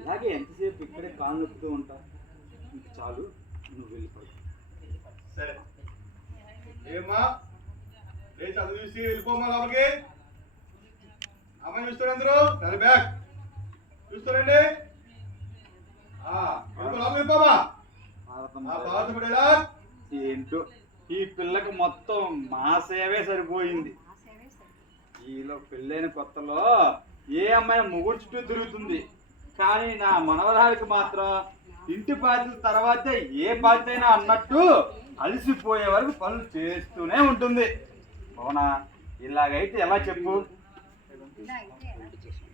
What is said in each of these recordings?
ఇలాగే ఎంతసేపు ఇక్కడే కాలు నొప్పుతూ ఉంటావు ఇంక చాలు నువ్వు వెళ్ళిపోయి సరే. చదువు చూసి లోపలికి. అమ్మాయి చూస్తారు అందరూ? సరే బ్యాగ్ చూస్తారండి? ఆ, వెళ్ళిపో, లోపలికి వెళ్ళిపోమ్మా? ఆ, బాధపడేలా? ఏంటో ఈ పిల్లకి మొత్తం మా సేవే సరిపోయింది. ఈలో పెళ్ళైన కొత్తలో ఏ అమ్మాయి ముగ్గురు చుట్టూ తిరుగుతుంది. కానీ నా మనవరాలికి మాత్రం ఇంటి బాధ్యత తర్వాతే ఏ బాధ్యత అయినా అన్నట్టు అలసిపోయే వరకు పనులు చేస్తూనే ఉంటుంది. అవునా ఇలాగైతే ఎలా చెప్పు?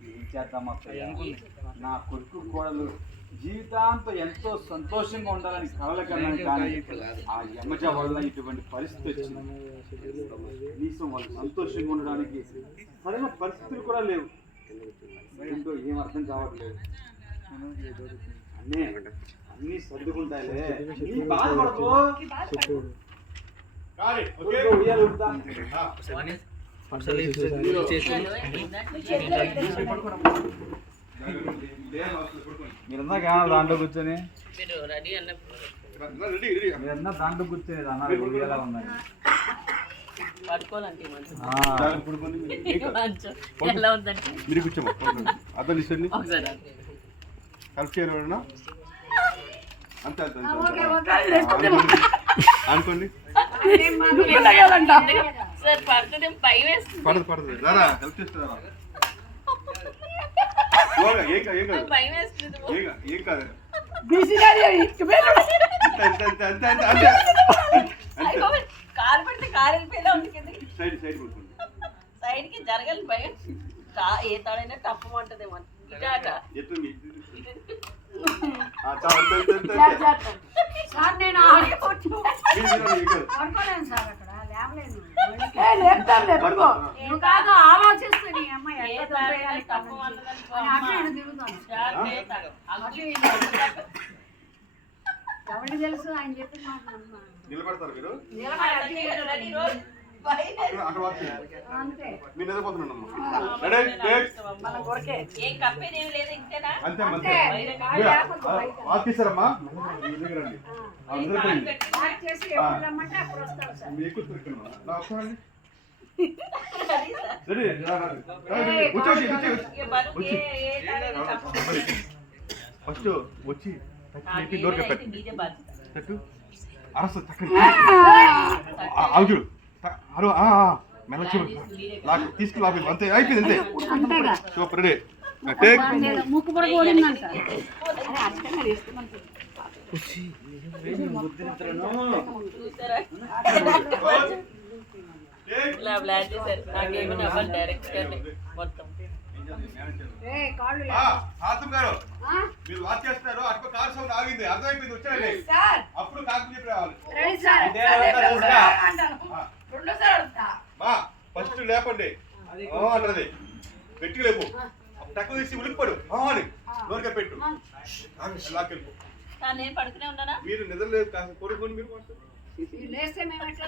ఏం చేద్దాం నా కొడుకు కోడలు జీవితాంతం ఎంతో సంతోషంగా ఉండాలని కలలు కన్నాను కానీ ఆ యమజ వల్ల ఇటువంటి పరిస్థితి వచ్చింది. కనీసం వాళ్ళు సంతోషంగా ఉండడానికి సరైన పరిస్థితులు కూడా లేవు. ఏంటో ఏం అర్థం కావట్లేదు. అన్నీ అన్నీ సర్దుకుంటాయిలే. కావాలి దాంట్లో కూర్చొని. మీరు రెడీ అన్నప్పుడు రెడీ రెడీ. మీరంతా దాంట్లో కూర్చొని అన్నారు ఉయ్యాలా ఉన్నాయి మీరు. పడుకోండి. అర్థం హెల్ప్ చేయరు ఎవరన్నా అంతే అంతే అంతే, అంతే. అనుకోండి. పడదు పడదు. రారా హెల్ప్ చేస్తారా? ఏం కాదు ఏం కాదు. ఏం అంతే అంతే అంతే అంతే అంతే అయ్యో, కాలు పెడితే కాలు వెళ్ళిపోయేలా ఉంది కిందకి సైడ్ సైడ్ పడుకోండి సైడ్కి జరగాలి భయం. ఏ తాడైనా అంతే, అంతే. సార్ నేను. పడుకోలేను సార్ అక్కడ లేవలేను. నువ్వు కాదు అమ్మాయి అటు తిరుగుతాను. ఎవరికి తెలుసు ఆయన చెప్పి మాట నమ్మా. నిలబడతారు మీరు? నిలబడి అటు ఇటు రెడీ రోజు భయం అక్కడ అక్కడ వాక్ చేయండి. అంతే మీరు నిద్రపోతున్నానమ్మా రెడీ టేక్ ఏం కప్పేది ఏం లేదు ఇంతేనా? అంతే అంతే. అంతే. కాళ్ళు లేకపోతే బయట. వాక్ చేశారమ్మా మీ దగ్గర రండి. ఆ, కాలు నిద్రపోయింది పెట్టి వాక్ చేసి ఎప్పుడు రమ్మంటే అప్పుడు వస్తారు సార్. మీ ఎక్కువ తిరుగుతున్నా నా ఒకసారి రెడీ. సార్. రెడీ రా, రా, రా. రా, వచ్చి వచ్చి వచ్చి వచ్చి. ఇక బరువు ఏ ఏ తాడైనా తప్ప ఫస్ట్ వచ్చి డోర్ అరస చక్కని. ఆగు అరు మెల్ల చూడు లాక్ తీసుకు లాక్ అంతే అయిపోయింది అంతే. Super ready. టేక్. దాని ముక్కు కూడా పోయిందంట అరే అర్థంగా తీసుకోమంటుంది చూసారా ఇలా ప్లాన్ చేశారు నాకేమో నవ్వాలి డైరెక్ట్ గానే మొత్తం ఏ కాళ్ళు ఆ, లేవు. హాతం గారు ఆ? మీరు వాచ్ చేస్తున్నారు అటు కార్ సౌండ్ ఆగింది అర్థమైపోయింది వచ్చారండి సార్. అప్పుడు కాకు చెప్పి రావాలి. మా ఫస్ట్ లేపండి. అంటది గట్టిగా లేపు. తక్కువ తీసి ఉలికిపడు అని. నోరుగా పెట్టు. లాక్కెళ్ళిపో. నేను పడుకునే ఉన్నానా? మీరు నిద్ర లేదు కాస్త కొడుకొని మీరు లేస్తే మేము ఎట్లా